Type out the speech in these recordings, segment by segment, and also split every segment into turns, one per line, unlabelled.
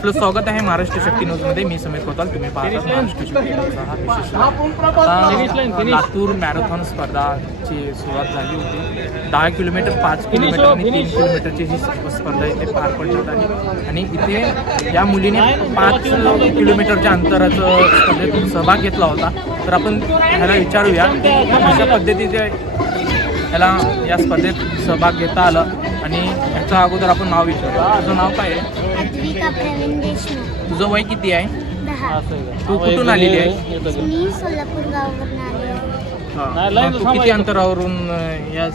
आपलं स्वागत आहे महाराष्ट्र शक्ती न्यूजमध्ये मी समीर कोताल. तुम्ही पाहतात महाराष्ट्र शक्ती न्यूजचा हा विशेष लाईव्ह. आता लातूर मॅरेथॉन स्पर्धाची सुरुवात झाली होती. दहा किलोमीटर पाच किलोमीटर आणि तीन किलोमीटरची ही स्पर्धा इथे पार पडण्यात आली. आणि इथे या मुलीने पाच किलोमीटरच्या अंतराचं स्पर्धेत सहभाग घेतला होता. तर आपण ह्याला विचारूया कशा पद्धतीचे ह्याला या स्पर्धेत सहभाग घेता आलं? आणि ह्याच्या अगोदर आपण नाव विचारू. तुझं नाव काय आहे?
अद्विका प्रवीण देशमुख.
तुझं वय किती आहे? तू कुठून आलेली आहे?
मी सोलापूर गावावरून आले आहे.
हा. तू किती अंतरावरून या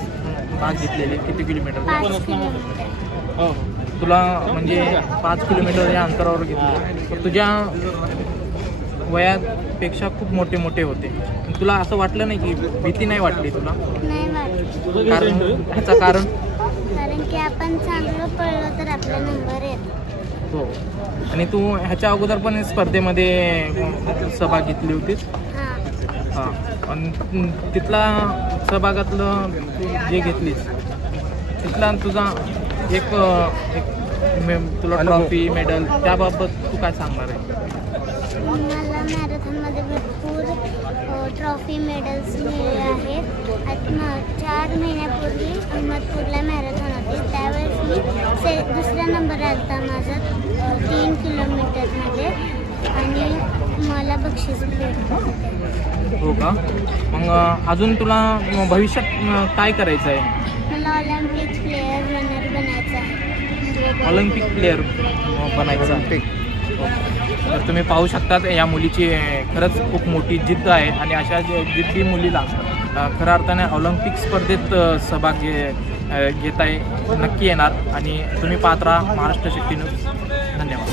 भाग घेतलेले? किती किलोमीटर?
पाच किलोमीटर.
तुला म्हणजे पाच किलोमीटर या अंतरावर घेतलं. तर तुझ्या वयापेक्षा खूप मोठे मोठे होते. तुला असं वाटलं नाही की भीती नाही वाटली तुला? कारण ह्याचं कारण?
कारण की आपण चांगलं पळलो तर आपला नंबर येतो.
हो. आणि तू ह्याच्या अगोदर पण स्पर्धेमध्ये सहभाग घेतली होतीस?
हां.
हां. आणि तिथला सहभागातलं तू जे घेतलीस तिथला तुझा एक एक मे- तुला ट्रॉफी मेडल त्याबाबत तू काय सांगणार आहे?
मला मॅरेथॉनमध्ये भरपूर ट्रॉफी मेडल्स मिळले आहेत. आत- म- चार महिन्यापूर्वी अहमदपूरला मॅरेथॉन से दुसरा नंबर आला माझा. अ, तीन किलोमीटरमध्ये आणि मला बक्षीस भेटलं.
हो का? मग अजून तुला भविष्यात काय करायचं आहे?
मला ऑलिम्पिक प्लेअर रनर बनायचं आहे.
ऑलिम्पिक प्लेअर बनायचं आहे. तर तुम्ही पाहू शकतात या मुलीची खरंच खूप मोठी जिद्द आहे आणि अशा जिद्दी मुलीला खऱ्या अर्थाने ऑलिम्पिक स्पर्धेत सहभाग घे घेता नक्की येणार. आणि तुम्ही पाहत राहा महाराष्ट्र शक्ती न्यूज. धन्यवाद.